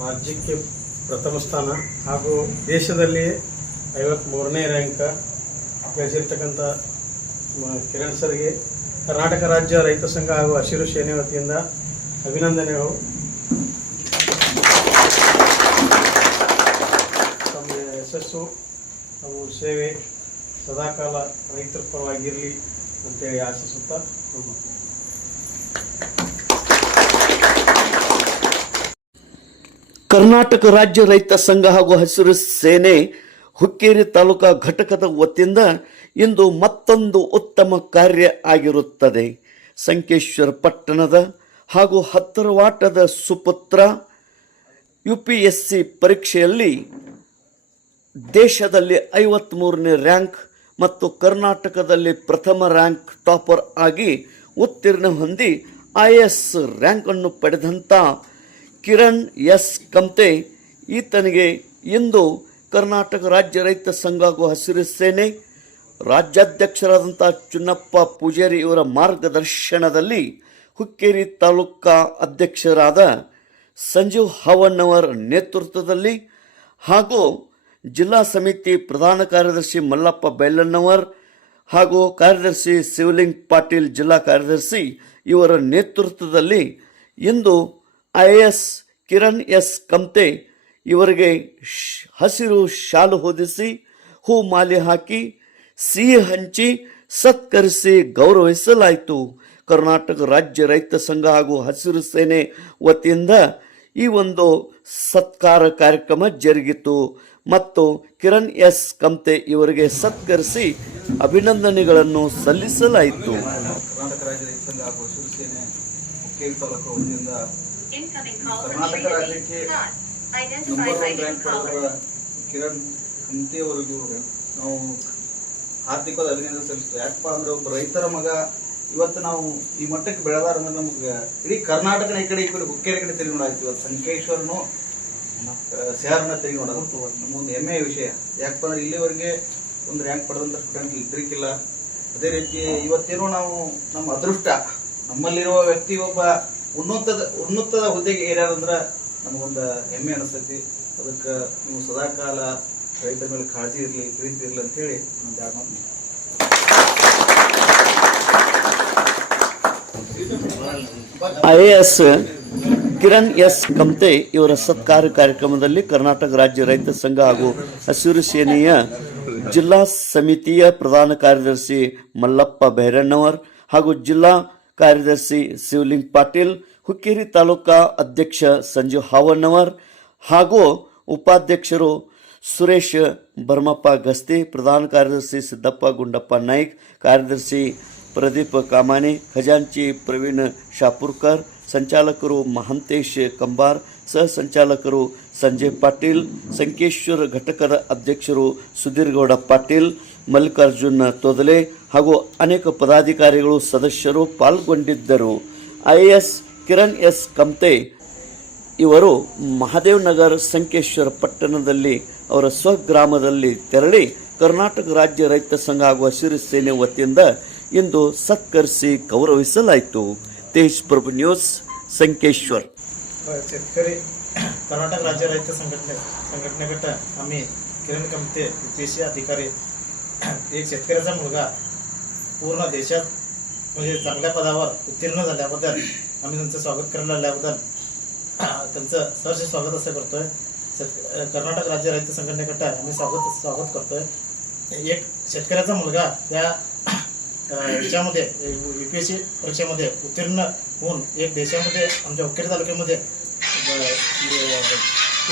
ರಾಜ್ಯಕ್ಕೆ ಪ್ರಥಮ ಸ್ಥಾನ ಹಾಗೂ ದೇಶದಲ್ಲಿ 53ನೇ ರ್ಯಾಂಕ್ ಗಳಿಸಿರ್ತಕ್ಕಂಥ ಕಿರಣ್ ಸರ್ಗೆ ಕರ್ನಾಟಕ ರಾಜ್ಯ ರೈತ ಸಂಘ ಹಾಗೂ ಹಸಿರು ಸೇನೆ ವತಿಯಿಂದ ಅಭಿನಂದನೆಗಳು. ತಮ್ಮ ಯಶಸ್ಸು ಹಾಗೂ ಸೇವೆ ಸದಾಕಾಲ ರೈತರ ಪರವಾಗಿರಲಿ ಅಂತೇಳಿ ಆಶಿಸುತ್ತಾ ಕರ್ನಾಟಕ ರಾಜ್ಯ ರೈತ ಸಂಘ ಹಾಗೂ ಹಸಿರು ಸೇನೆ ಹುಕ್ಕೇರಿ ತಾಲೂಕಾ ಘಟಕದ ವತಿಯಿಂದ ಇಂದು ಮತ್ತೊಂದು ಉತ್ತಮ ಕಾರ್ಯ ಆಗಿರುತ್ತದೆ. ಸಂಕೇಶ್ವರ ಪಟ್ಟಣದ ಹಾಗೂ ಹತ್ತರವಾಟದ ಸುಪುತ್ರ UPSC ಪರೀಕ್ಷೆಯಲ್ಲಿ ದೇಶದಲ್ಲಿ 53ನೇ ರ್ಯಾಂಕ್ ಮತ್ತು ಕರ್ನಾಟಕದಲ್ಲಿ ಪ್ರಥಮ ರ್ಯಾಂಕ್ ಟಾಪರ್ ಆಗಿ ಉತ್ತೀರ್ಣ ಹೊಂದಿ IAS ರ್ಯಾಂಕ್ ಅನ್ನು ಪಡೆದಂಥ ಕಿರಣ್ ಎಸ್ ಕಮ್ತೆ ಈತನಿಗೆ ಇಂದು ಕರ್ನಾಟಕ ರಾಜ್ಯ ರೈತ ಸಂಘ ಹಾಗೂ ಹಸಿರು ಸೇನೆ ರಾಜ್ಯಾಧ್ಯಕ್ಷರಾದಂಥ ಚುನ್ನಪ್ಪ ಪೂಜಾರಿ ಇವರ ಮಾರ್ಗದರ್ಶನದಲ್ಲಿ ಹುಕ್ಕೇರಿ ತಾಲೂಕಾ ಅಧ್ಯಕ್ಷರಾದ ಸಂಜೀವ್ ಹಾವಣ್ಣವರ ನೇತೃತ್ವದಲ್ಲಿ ಹಾಗೂ ಜಿಲ್ಲಾ ಸಮಿತಿ ಪ್ರಧಾನ ಕಾರ್ಯದರ್ಶಿ ಮಲ್ಲಪ್ಪ ಬೈಲಣ್ಣವರ್ ಹಾಗೂ ಕಾರ್ಯದರ್ಶಿ ಶಿವಲಿಂಗ್ ಪಾಟೀಲ್ ಜಿಲ್ಲಾ ಕಾರ್ಯದರ್ಶಿ ಇವರ ನೇತೃತ್ವದಲ್ಲಿ ಇಂದು IAS ಕಿರಣ್ ಎಸ್ ಕಮ್ತೆ ಇವರಿಗೆ ಹಸಿರು ಶಾಲು ಹೊದಿಸಿ ಹೂ ಮಾಲೆ ಹಾಕಿ ಸಿಹಿ ಹಂಚಿ ಸತ್ಕರಿಸಿ ಗೌರವಿಸಲಾಯಿತು. ಕರ್ನಾಟಕ ರಾಜ್ಯ ರೈತ ಸಂಘ ಹಾಗೂ ಹಸಿರು ಸೇನೆ ವತಿಯಿಂದ ಈ ಒಂದು ಸತ್ಕಾರ ಕಾರ್ಯಕ್ರಮ ಜರುಗಿತು ಮತ್ತು ಕಿರಣ್ ಎಸ್ ಕಮ್ತೆ ಇವರಿಗೆ ಸತ್ಕರಿಸಿ ಅಭಿನಂದನೆಗಳನ್ನು ಸಲ್ಲಿಸಲಾಯಿತು. ಕರ್ನಾಟಕ ರಾಜ್ಯ ರೈತ ಸಂಘ ಹಾಗೂ ಹಸಿರು ಸೇನೆ ಹುಕ್ಕೇರಿ ತಾಲೂಕು ವತಿಯಿಂದ ಕರ್ನಾಟಕ ರಾಜ್ಯಕ್ಕೆ ನಂಬರ್ 1 ರ್ಯಾಂಕ್ ಪಡೆದ ಕಿರಣ್ ಕಮ್ತೆ ಅವರಿಗೂ ನಾವು ಹಾರ್ದಿಕವಾದ ಅಭಿನಂದನೆ ಸಲ್ಲಿಸ್ತೀವಿ. ಯಾಕಪ್ಪ ಅಂದ್ರೆ ಒಬ್ಬ ರೈತರ ಮಗ ಇವತ್ತು ನಾವು ಈ ಮಟ್ಟಕ್ಕೆ ಬೆಳೆದಾರ ಅಂದ್ರೆ ನಮ್ಗೆ ಇಡೀ ಕರ್ನಾಟಕನ ಈ ಕಡೆ ಹುಕ್ಕೇರಿ ಕಡೆ ತಿರುಗಿ ನೋಡಾಯ್ತು. ಇವತ್ತು ಸಂಕೇಶ್ವರನು ಸಿಆರ್ನ ತಿರುಗಿ ನೋಡೋದು ನಮಗೊಂದು ಹೆಮ್ಮೆಯ ವಿಷಯ. ಯಾಕಪ್ಪ ಅಂದ್ರೆ ಇಲ್ಲಿವರೆಗೆ ಒಂದು ರ್ಯಾಂಕ್ ಪಡೆದಂಥ ಸ್ಟೂಡೆಂಟ್ ಇದ್ರಿಕ್ಕಿಲ್ಲ. ಅದೇ ರೀತಿ ಇವತ್ತೇನೋ ನಾವು ನಮ್ಮ ಅದೃಷ್ಟ ನಮ್ಮಲ್ಲಿರುವ ವ್ಯಕ್ತಿ ಒಬ್ಬ ಉನ್ನತದ ಹುದ್ದೆಗೆ ಏರ್ಯಾರಂದ್ರೆ ನಮಗೊಂದು ಹೆಮ್ಮೆ ಅನಿಸ್ತೈತಿ. ಅದಕ್ಕೆ ನೀವು ಸದಾಕಾಲ ರೈತರ ಮೇಲೆ ಕಾಳಜಿ ಇರಲಿ, ಪ್ರೀತಿ ಇರಲಿ ಅಂತ ಹೇಳಿ ಒಂದು ಎರಡು ಮಾತು. IAS ಕಿರಣ್ ಎಸ್ ಕಮ್ತೆ ಇವರ ಸತ್ಕಾರ ಕಾರ್ಯಕ್ರಮದಲ್ಲಿ ಕರ್ನಾಟಕ ರಾಜ್ಯ ರೈತ ಸಂಘ ಹಾಗೂ ಹಸಿರು ಸೇನೆಯ ಜಿಲ್ಲಾ ಸಮಿತಿಯ ಪ್ರಧಾನ ಕಾರ್ಯದರ್ಶಿ ಮಲ್ಲಪ್ಪ ಬೈರಣ್ಣವರ್ ಹಾಗೂ ಜಿಲ್ಲಾ ಕಾರ್ಯದರ್ಶಿ ಶಿವಲಿಂಗ್ ಪಾಟೀಲ್, ಹುಕ್ಕೇರಿ ತಾಲೂಕಾ ಅಧ್ಯಕ್ಷ ಸಂಜೀವ್ ಹಾವಣ್ಣವರ್ ಹಾಗೂ ಉಪಾಧ್ಯಕ್ಷರು ಸುರೇಶ್ ಭರ್ಮಪ್ಪ ಗಸ್ತಿ, ಪ್ರಧಾನ ಕಾರ್ಯದರ್ಶಿ ಸಿದ್ದಪ್ಪ ಗುಂಡಪ್ಪ ನಾಯ್ಕ್, ಕಾರ್ಯದರ್ಶಿ ಪ್ರದೀಪ್ ಕಾಮಾನೆ, ಖಜಾಂಚಿ ಪ್ರವೀಣ್ ಶಾಪುರ್ಕರ್, ಸಂಚಾಲಕರು ಮಹಂತೇಶ್ ಕಂಬಾರ್, ಸಹ ಸಂಚಾಲಕರು ಸಂಜಯ್ ಪಾಟೀಲ್, ಸಂಕೇಶ್ವರ ಘಟಕದ ಅಧ್ಯಕ್ಷರು ಸುಧೀರ್ಗೌಡ ಪಾಟೀಲ್, ಮಲ್ಲಿಕಾರ್ಜುನ್ ತೊದಲೆ ಹಾಗೂ ಅನೇಕ ಪದಾಧಿಕಾರಿಗಳು ಸದಸ್ಯರು ಪಾಲ್ಗೊಂಡಿದ್ದರು. IAS ಕಿರಣ್ ಎಸ್ ಕಮ್ತೆ ಇವರು ಮಹಾದೇವ್ ನಗರ್ ಸಂಕೇಶ್ವರ ಪಟ್ಟಣದಲ್ಲಿ ಅವರ ಸ್ವಗ್ರಾಮದಲ್ಲಿ ತೆರಳಿ ಕರ್ನಾಟಕ ರಾಜ್ಯ ರೈತ ಸಂಘ ಹಾಗೂ ಹಸಿರು ಸೇನೆ ವತಿಯಿಂದ ಇಂದು ಸತ್ಕರಿಸಿ ಗೌರವಿಸಲಾಯಿತು. ತೇಜ್ ಪ್ರಭು ನ್ಯೂಸ್ संकेश्वर. शेतकरी कर्नाटक राज्य रयत संघटनेगट आम्ही किरण कमते UPSC अधिकारी एक शेतकऱ्याचा मुलगा पूर्ण देशात म्हणजे चांगल्या पदावर उत्तीर्ण झाल्याबद्दल आम्ही त्यांचं स्वागत करायला आल्याबद्दल त्यांचं सहर्ष स्वागत असं करतोय. कर्नाटक राज्य रयत संघटनेगट आम्ही स्वागत करतोय. एक शेतकऱ्याचा मुलगा त्या याच्यामध्ये UPSC परीक्षेमध्ये उत्तीर्ण होऊन एक देशामध्ये आमच्या हुक्केरी तालुक्यामध्ये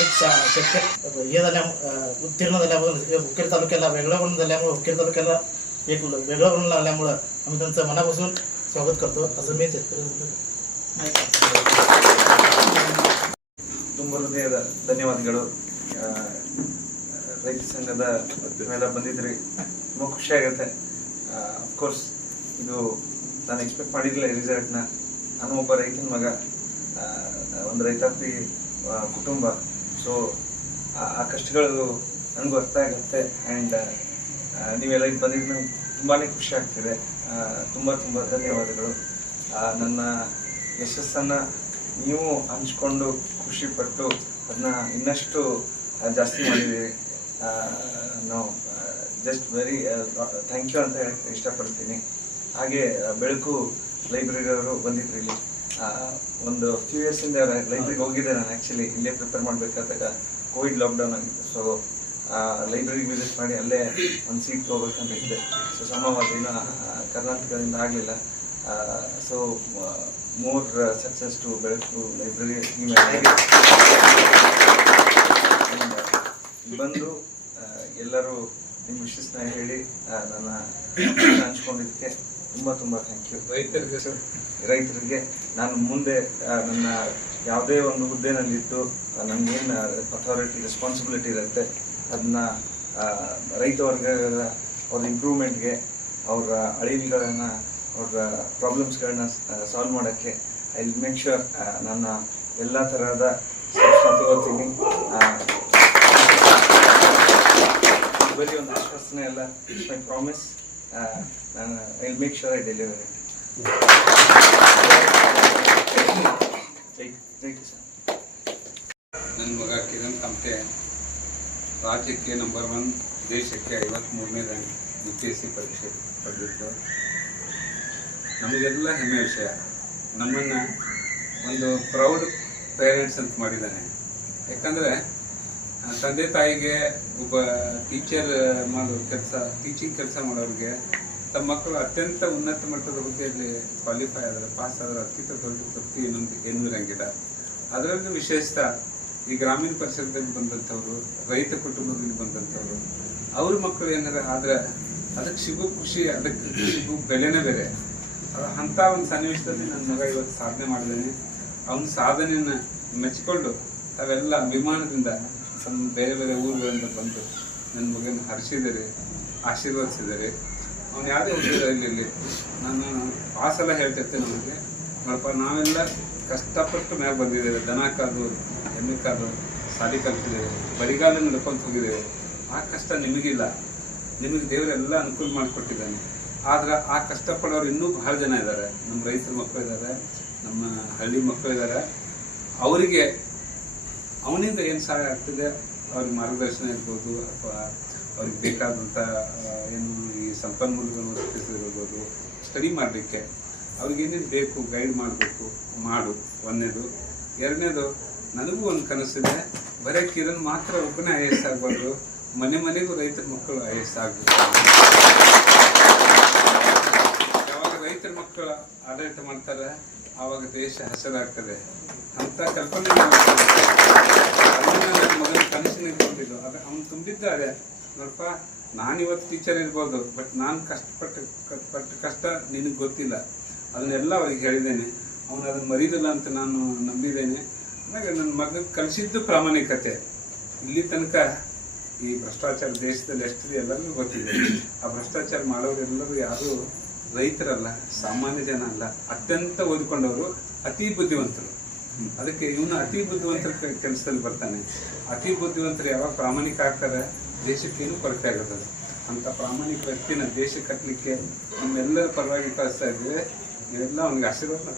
एक शेतकरी हे झाल्या उत्तीर्ण झाल्यामुळे हुक्केरी तालुक्याला वेगळं बनून झाल्यामुळे हुक्केरी तालुक्याला एक वेगळं बनून लागल्यामुळं आम्ही त्यांचं मनापासून स्वागत करतो असं मी शेतकरी ತುಂಬ ಹೃದಯದ ಧನ್ಯವಾದಗಳು. ರೈತ ಸಂಘದ ಮೇಲೆ ಬಂದಿದ್ರಿ, ತುಂಬ ಖುಷಿಯಾಗುತ್ತೆ. ಅಫ್ಕೋರ್ಸ್ ಇದು ನಾನು ಎಕ್ಸ್ಪೆಕ್ಟ್ ಮಾಡಿರಲಿಲ್ಲ ಈ ರಿಸಲ್ಟ್ನ. ನಾನು ಒಬ್ಬ ರೈತನ ಮಗ, ಒಂದು ರೈತಾಪಿ ಕುಟುಂಬ. ಸೊ ಆ ಕಷ್ಟಗಳು ನನಗೂ ಅರ್ಥ ಆಗುತ್ತೆ. ಆ್ಯಂಡ್ ನೀವೆಲ್ಲ ಇಲ್ಲಿ ಬಂದಿದ್ದು ನಂಗೆ ತುಂಬಾ ಖುಷಿ ಆಗ್ತಿದೆ. ತುಂಬ ತುಂಬ ಧನ್ಯವಾದಗಳು. ನನ್ನ ಯಶಸ್ಸನ್ನು ನೀವು ಹಂಚ್ಕೊಂಡು ಖುಷಿಪಟ್ಟು ಅದನ್ನ ಇನ್ನಷ್ಟು ಜಾಸ್ತಿ ಮಾಡಿದ್ದೀವಿ. ನಾವು ಜಸ್ಟ್ ವೆರಿ ಥ್ಯಾಂಕ್ ಯು ಅಂತ ಹೇಳಕ್ಕೆ ಇಷ್ಟಪಡ್ತೀನಿ. ಹಾಗೆ ಬೆಳಕು ಲೈಬ್ರರಿ ಅವರು ಬಂದಿದ್ರು ಇಲ್ಲಿ. ಒಂದು ಫ್ಯೂ ಇಯರ್ಸಿಂದ ಲೈಬ್ರರಿಗೆ ಹೋಗಿದ್ದೆ ನಾನು. ಆ್ಯಕ್ಚುಲಿ ಇಲ್ಲೇ ಪ್ರಿಪೇರ್ ಮಾಡಬೇಕಾದಾಗ ಕೋವಿಡ್ ಲಾಕ್ಡೌನ್ ಆಗಿತ್ತು. ಸೊ ಲೈಬ್ರರಿಗೆ ವಿಸಿಟ್ ಮಾಡಿ ಅಲ್ಲೇ ಒಂದು ಸೀಟ್ ತೊಗೋಬೇಕಂತ ಇದ್ದೆ. ಸೊ ಸಮವಾದ ಇನ್ನು ಕರ್ನಾಟಕದಿಂದ ಆಗಲಿಲ್ಲ. ಸೊ ಮೋರ್ ಸಕ್ಸಸ್ ಟು ಬೆಳಕು ಲೈಬ್ರರಿ ಟೀಮ್. ಬಂದು ಎಲ್ಲರೂ ನಿಮ್ಮ ವಿಶಸ್ನ ಹೇಳಿ ನನ್ನ ಹಂಚ್ಕೊಂಡಿದ್ದಕ್ಕೆ ತುಂಬ ಥ್ಯಾಂಕ್ ಯು. ರೈತರಿಗೆ ನಾನು ಮುಂದೆ ನನ್ನ ಯಾವುದೇ ಒಂದು ಹುದ್ದೆನಲ್ಲಿದ್ದು ನನಗೇನು ಅಥಾರಿಟಿ ರೆಸ್ಪಾನ್ಸಿಬಿಲಿಟಿ ಇರುತ್ತೆ ಅದನ್ನ ರೈತ ವರ್ಗದ ಅವ್ರ ಇಂಪ್ರೂವ್ಮೆಂಟ್ಗೆ, ಅವರ ಅಳಿವುಗಳನ್ನು, ಅವರ ಪ್ರಾಬ್ಲಮ್ಸ್ಗಳನ್ನ ಸಾಲ್ವ್ ಮಾಡೋಕ್ಕೆ ಐ ವಿಲ್ ಮೇಕ್ ಶ್ಯೂರ್ ನನ್ನ ಎಲ್ಲ ಥರದ ಸ್ಟೆಪ್ಸ್ನ ತಗೋತೀನಿ. ಬರೀ ಒಂದು ಆಶ್ವಾಸನೆ ಅಲ್ಲ, ಇಟ್ಸ್ ಮೈ ಪ್ರಾಮಿಸ್. ನಾನು I will make sure I deliver it. ಜೈ ಕಿಸಾನ್. ನನ್ನ ಮಗ ಕಿರಣ್ ಕಮ್ತೆ ರಾಜ್ಯಕ್ಕೆ ನಂಬರ್ 1, ದೇಶಕ್ಕೆ 53ನೇ ರ್ಯಾಂಕ್ UPSC ಪರೀಕ್ಷೆ ಪಡೆದಿದ್ದು ನಮಗೆಲ್ಲ ಹೆಮ್ಮೆ ವಿಷಯ. ನಮ್ಮನ್ನು ಒಂದು ಪ್ರೌಡ್ ಪೇರೆಂಟ್ಸ್ ಅಂತ ಮಾಡಿದ್ದಾನೆ. ಯಾಕಂದರೆ ತಂದೆ ತಾಯಿಗೆ ಒಬ್ಬ ಟೀಚರ್ ಮಾಡೋ ಟೀಚಿಂಗ್ ಕೆಲಸ ಮಾಡೋರಿಗೆ ತಮ್ಮ ಮಕ್ಕಳು ಅತ್ಯಂತ ಉನ್ನತ ಮಟ್ಟದ ಹುದ್ದೆಯಲ್ಲಿ ಕ್ವಾಲಿಫೈ ಆದರೆ, ಪಾಸ್ ಆದರೆ ಅತ್ಯಂತ ದೊಡ್ಡ ತೃಪ್ತಿ ಏನೂ ಇರಂಗಿಲ್ಲ. ಅದರಲ್ಲೂ ವಿಶೇಷತ ಈ ಗ್ರಾಮೀಣ ಪರಿಸರದಲ್ಲಿ ಬಂದಂಥವ್ರು, ರೈತ ಕುಟುಂಬದಲ್ಲಿ ಬಂದಂಥವ್ರು, ಅವ್ರ ಮಕ್ಕಳು ಏನಾರ ಆದರೆ ಅದಕ್ಕೆ ಸಿಗೋ ಖುಷಿ, ಅದಕ್ಕೆ ಸಿಗೋ ಬೆಲೆನೇ ಬೇರೆ. ಅಂಥ ಒಂದು ಸನ್ನಿವೇಶದಲ್ಲಿ ನನ್ನ ಮಗ ಇವತ್ತು ಸಾಧನೆ ಮಾಡಿದ್ದಾನೆ. ಅವನ ಸಾಧನೆಯನ್ನು ಮೆಚ್ಚಿಕೊಂಡು ಅವೆಲ್ಲ ಅಭಿಮಾನದಿಂದ ಬೇರೆ ಬೇರೆ ಊರುಗಳಿಂದ ಬಂದು ನನ್ನ ಮಗನ ಹರಿಸಿದ್ದಾರೆ, ಆಶೀರ್ವದಿಸಿದ್ದಾರೆ. ಅವನು ಯಾವುದೇ ಉದ್ಯೋಗದಲ್ಲಿ ನಾನು ಆ ಸಲ ಹೇಳ್ತಿರ್ತೇನೆ ನಮಗೆ, ನೋಡಪ್ಪ ನಾವೆಲ್ಲ ಕಷ್ಟಪಟ್ಟು ಮ್ಯಾಗ ಬಂದಿದ್ದೇವೆ. ದನ ಕಾದು, ಎಮ್ಮೆ ಕಾದು, ಸಾಲಿ ಕಲ್ತಿದ್ದೇವೆ, ಬರಿಗಾಲ ನಡ್ಕೊಂತ ಹೋಗಿದ್ದೇವೆ. ಆ ಕಷ್ಟ ನಿಮಗಿಲ್ಲ, ನಿಮಗೆ ದೇವರೆಲ್ಲ ಅನುಕೂಲ ಮಾಡಿಕೊಟ್ಟಿದ್ದಾನೆ. ಆದ್ರೆ ಆ ಕಷ್ಟಪಡೋರು ಇನ್ನೂ ಬಹಳ ಜನ ಇದ್ದಾರೆ. ನಮ್ಮ ರೈತರ ಮಕ್ಕಳು ಇದ್ದಾರೆ, ನಮ್ಮ ಹಳ್ಳಿ ಮಕ್ಕಳು ಇದ್ದಾರೆ. ಅವರಿಗೆ ಅವನಿಂದ ಏನು ಸಹಾಯ ಆಗ್ತಿದೆ, ಅವ್ರಿಗೆ ಮಾರ್ಗದರ್ಶನ ಇರ್ಬೋದು, ಅಥವಾ ಅವ್ರಿಗೆ ಬೇಕಾದಂಥ ಏನು ಈ ಸಂಪನ್ಮೂಲಗಳನ್ನು ಒದಗಿಸಿರ್ಬೋದು, ಸ್ಟಡಿ ಮಾಡಲಿಕ್ಕೆ ಅವ್ರಿಗೆ ಏನೇನು ಬೇಕು ಗೈಡ್ ಮಾಡಬೇಕು, ಮಾಡು. ಒಂದನೇದು. ಎರಡನೇದು, ನನಗೂ ಒಂದು ಕನಸಿದೆ, ಬರೀ ಕಿರಣ್ ಮಾತ್ರ ಒಬ್ಬನೇ IAS ಆಗಬಾರ್ದು, ಮನೆ ಮನೆಗೂ ರೈತರ ಮಕ್ಕಳು IAS ಆಗಬೇಕು. ಯಾವಾಗ ರೈತರ ಮಕ್ಕಳು ಆಡಳಿತ ಮಾಡ್ತಾರೆ ಆವಾಗ ದೇಶ ಹಸಿರಾಗ್ತದೆ ಅಂತ ಕಲ್ಪನೆ ಮಗನ ಕನಸಿನ ಇಟ್ಕೊಂಡಿದ್ದು. ಅದು ಅವ್ನು ತುಂಬಿದ್ದಾರೆ. ನೋಡಪ್ಪ, ನಾನಿವತ್ತು ಟೀಚರ್ ಇರ್ಬೋದು, ಬಟ್ ನಾನು ಕಷ್ಟಪಟ್ಟ ಕಷ್ಟ ನಿನಗೆ ಗೊತ್ತಿಲ್ಲ. ಅದನ್ನೆಲ್ಲ ಅವ್ರಿಗೆ ಹೇಳಿದ್ದೇನೆ. ಅವನು ಅದನ್ನು ಮರೀದಿಲ್ಲ ಅಂತ ನಾನು ನಂಬಿದ್ದೇನೆ. ಆಮೇಲೆ ನನ್ನ ಮಗನ ಕಲಿಸಿದ್ದು ಪ್ರಾಮಾಣಿಕತೆ. ಇಲ್ಲಿ ತನಕ ಈ ಭ್ರಷ್ಟಾಚಾರ ದೇಶದಲ್ಲಿ ಎಷ್ಟಿದೆ ಎಲ್ಲರಿಗೂ ಗೊತ್ತಿದೆ. ಆ ಭ್ರಷ್ಟಾಚಾರ ಮಾಡೋರೆಲ್ಲರೂ ಯಾರು ರೈತರಲ್ಲ, ಸಾಮಾನ್ಯ ಜನ ಅಲ್ಲ, ಅತ್ಯಂತ ಓದಿಕೊಂಡವರು, ಅತಿ ಬುದ್ಧಿವಂತರು. ಅದಕ್ಕೆ ಇವನು ಅತಿ ಬುದ್ಧಿವಂತರ ಕೆಲಸದಲ್ಲಿ ಬರ್ತಾನೆ. ಅತಿ ಬುದ್ಧಿವಂತರು ಯಾವಾಗ ಪ್ರಾಮಾಣಿಕ ಆಗ್ತಾರೆ ದೇಶಕ್ಕೇನು ಕೊರತೆ ಆಗುತ್ತದೆ. ಅಂತ ಪ್ರಾಮಾಣಿಕ ವ್ಯಕ್ತಿನ ದೇಶ ಕಟ್ಟಲಿಕ್ಕೆ ನಮ್ಮೆಲ್ಲರ ಪರವಾಗಿ ಕಳಿಸ್ತಾ ಇದ್ದೇವೆ. ನೀವೆಲ್ಲ ಅವನಿಗೆ ಆಶೀರ್ವಾದ.